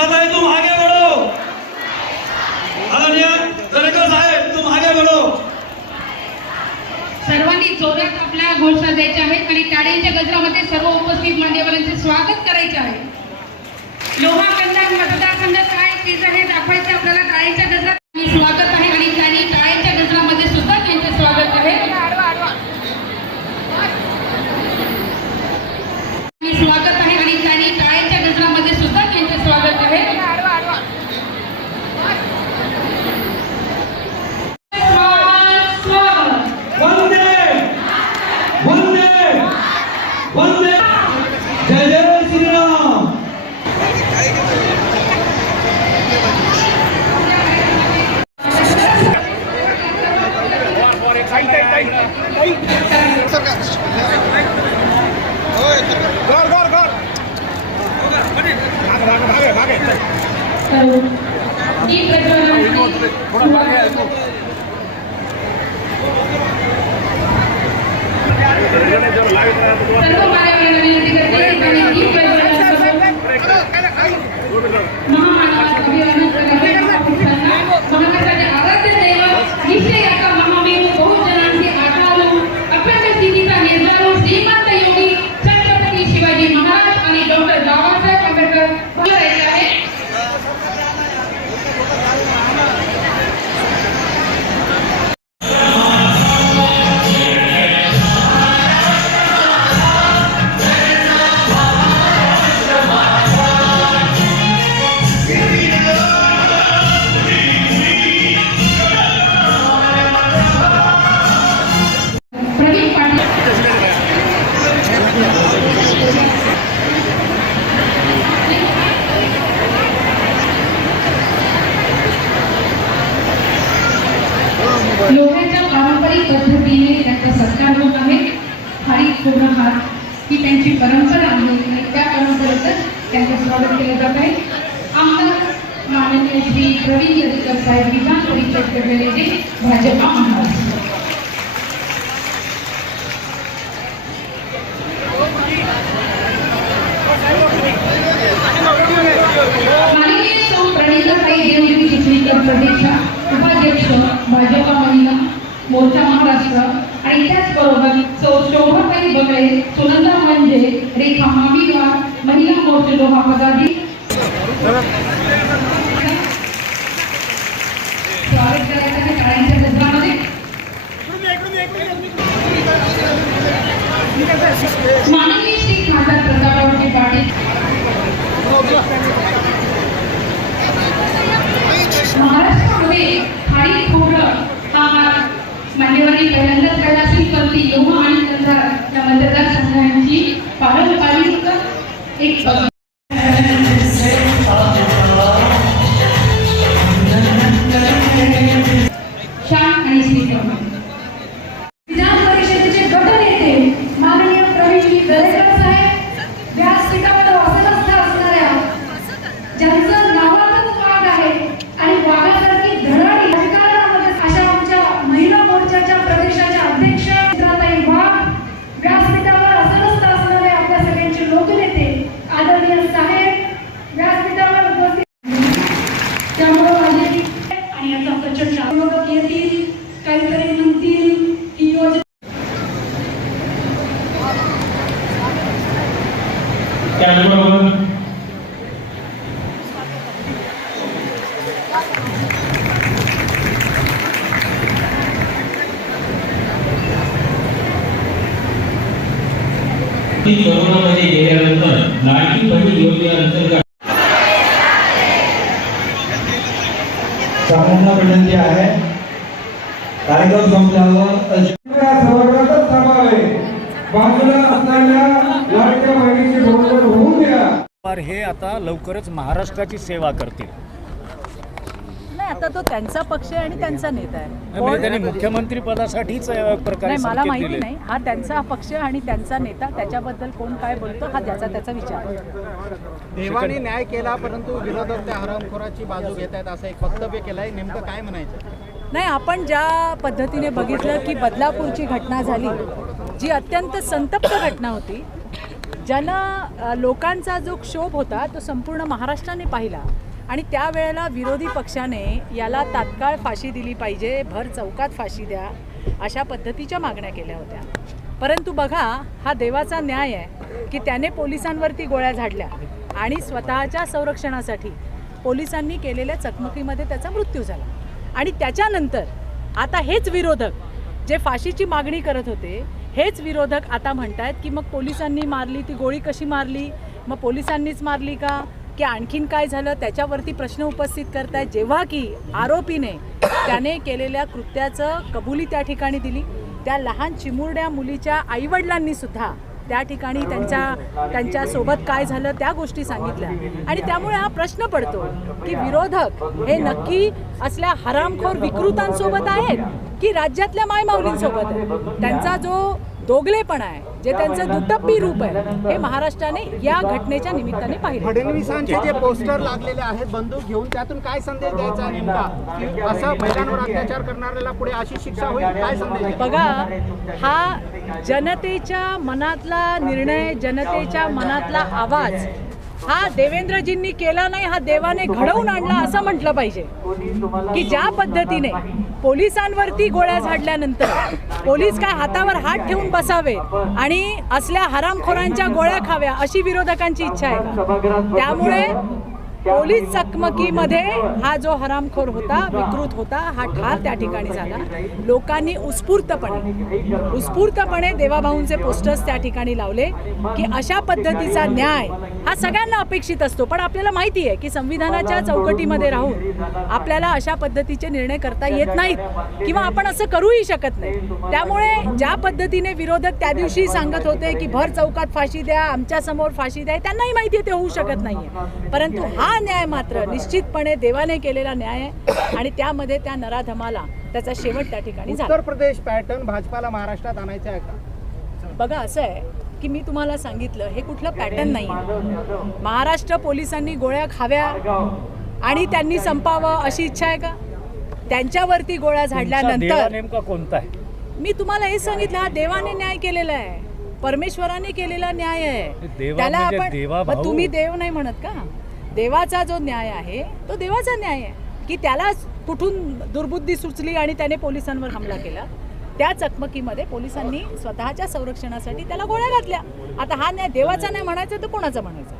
सीताताई तुम आगे बढ़ो आदरणीय दरेकर साहेब तुम आगे बढ़ो सर्वांनी जोरात आपल्या घोषणा द्यायच्या आहेत आणि टाळ्यांच्या गजरामध्ये सर्व उपस्थित मान्यवरांचे स्वागत करायचे आहे. लोहा कंदा मतदारसंघ काय ಸರ್ವ पूर्ण हात ही त्यांची परंपरा आहे आणि त्या परंपरेतच त्यांचं स्वागत केलं जात आहे. आमदार माननीय श्री प्रवीण यदकर साहेब विधान परिषद गटनेते भाजपा महाराष्ट्र माननीय सौ प्रणिताताई देवगिरी चिखलीकर प्रदेशा उपाध्यक्ष भाजपा महिला मोर्चा महाराष्ट्र आणि त्याचबरोबर सौ शोभाताई बगळे सुनंदा म्हणजे रेखा माविवार महिला मोर्चा लोहा पदाधिक स्वागत करायचं आहे टाळ्यांच्या गजरामध्ये. माननीय पहिल्यांदाच काढला असेल योमा आणि त्यांचा त्या मतदारसंघांची पारंपरिक एक कोरोनामध्ये गेल्यानंतर लाडकी बहीण योजनेअंतर्गत सर्वांना विनंती आहे. कार्यक्रम संपल्यावर सभागृहातच थांबावे. बाजूला असणाऱ्या लाडक्या बहिणीची बरोबर होऊ द्या. पवार हे आता लवकरच महाराष्ट्राची सेवा करतील. आता तो त्यांचा पक्ष आहे आणि त्यांचा नेता आहे. म्हणजे त्यांनी मुख्यमंत्री पदासाठीच अ, प्रकारे नाही मला संकेत माहिती दिले नाही. हा त्यांचा पक्ष आणि त्यांचा नेता त्याच्याबद्दल कोण काय बोलतो हा त्याचा त्याचा विचार. आहे. देवाने न्याय केला परंतु विरोधक त्या हरामखोराची बाजू घेत आहेत असं एक वक्तव्य केलंय. नेमकं काय म्हणायचं? नाही आपण ज्या पद्धतीने बघितलं की बदलापूरची घटना झाली जी अत्यंत संतप्त घटना होती जन अ, लोकांचा जो क्षोभ होता तो संपूर्ण महाराष्ट्राने पाहिला. आणि त्यावेळेला विरोधी पक्षाने याला तात्काळ फाशी दिली पाहिजे भर चौकात फाशी द्या अशा पद्धतीच्या मागण्या केल्या होत्या. परंतु बघा हा देवाचा न्याय आहे की त्याने पोलिसांवरती गोळ्या झाडल्या आणि स्वतःच्या संरक्षणासाठी पोलिसांनी केलेल्या चकमकीमध्ये त्याचा मृत्यू झाला. आणि त्याच्यानंतर आता हेच विरोधक जे फाशीची मागणी करत होते हेच विरोधक आता म्हणतायत की मग पोलिसांनी मारली ती गोळी कशी मारली? मग पोलिसांनीच मारली का? की आणखीन काय झालं त्याच्यावरती प्रश्न उपस्थित करतायत जेव्हा की आरोपीने त्याने केलेल्या कृत्याचं कबुली त्या ठिकाणी दिली. त्या लहान चिमुरड्या मुलीच्या आईवडिलांनी सुद्धा त्या ठिकाणी त्यांच्या त्यांच्यासोबत काय झालं त्या गोष्टी सांगितल्या. आणि त्यामुळे हा प्रश्न पडतो की विरोधक हे नक्की असल्या हरामखोर विकृतांसोबत आहेत? की राज्यातल्या मायमाऊलींसोबत त्यांचा जो दोगलेपणा आहे जे त्यांचं दुटप्पी रूप आहे हे महाराष्ट्राने या घटनेच्या निमित्ताने पाहिलं. फडणवीसांचे जे पोस्टर लागलेले आहेत बंदूक घेऊन त्यातून काय संदेश द्यायचा आहे नेमका? असं महिलांवर अत्याचार करणाऱ्याला पुढे अशी शिक्षा होईल काय संदेश? बघा हा जनतेच्या मनातला निर्णय जनतेच्या मनातला आवाज हा देवेंद्रजींनी केला नाही हा देवाने घडवून आणला असं म्हटलं पाहिजे. की ज्या पद्धतीने पोलिसांवरती गोळ्या झाडल्यानंतर पोलीस काय हातावर हात ठेवून बसावे आणि असल्या हरामखोरांच्या गोळ्या खाव्या अशी विरोधकांची इच्छा आहे त्यामुळे पोलीस चकमकीमध्ये हा जो हरामखोर होता विकृत होता हा ठार त्या ठिकाणी झाला. लोकांनी उत्स्फूर्तपणे उत्स्फूर्तपणे देवाभाऊंचे पोस्टर्स त्या ठिकाणी लावले की अशा पद्धतीचा न्याय हा सगळ्यांना अपेक्षित असतो. पण आपल्याला माहिती आहे की संविधानाच्या चौकटीमध्ये राहून आपल्याला अशा पद्धतीचे निर्णय करता येत नाहीत किंवा आपण असं करूही शकत नाही. त्यामुळे ज्या पद्धतीने विरोधक त्या दिवशी सांगत होते की भर चौकात फाशी द्या आमच्यासमोर फाशी द्या त्यांनाही माहिती आहे ते होऊ शकत नाहीये. परंतु हा न्याय मात्र निश्चितपणे देवाने केलेला न्याय आहे आणि त्यामध्ये त्या नराधमाला त्याचा शेवट त्या ठिकाणी झाला. उत्तर प्रदेश पॅटर्न भाजपाला महाराष्ट्रात आणायचा आहे का? बघा असं आहे की मी तुम्हाला सांगितलं हे कुठलं पॅटर्न नाही महाराष्ट्र पोलिसांनी गोळ्या खाव्या आणि त्यांनी संपावं अशी इच्छा आहे का? त्यांच्यावरती गोळ्या झाडल्यानंतर नेमका कोणता आहे? मी तुम्हाला हे सांगितलं हा देवाने न्याय केलेला आहे. परमेश्वराने केलेला न्याय आहे. त्याला म्हणजे आपण. तुम्ही देव नाही म्हणत का? देवाचा जो न्याय आहे तो देवाचा न्याय आहे. की त्याला कुठून दुर्बुद्धी सुचली आणि त्याने पोलिसांवर हमला केला त्या चकमकीमध्ये पोलिसांनी स्वतःच्या संरक्षणासाठी त्याला गोळ्या घातल्या. आता हा न्याय देवाचा नाही म्हणायचा तर कोणाचा म्हणायचा?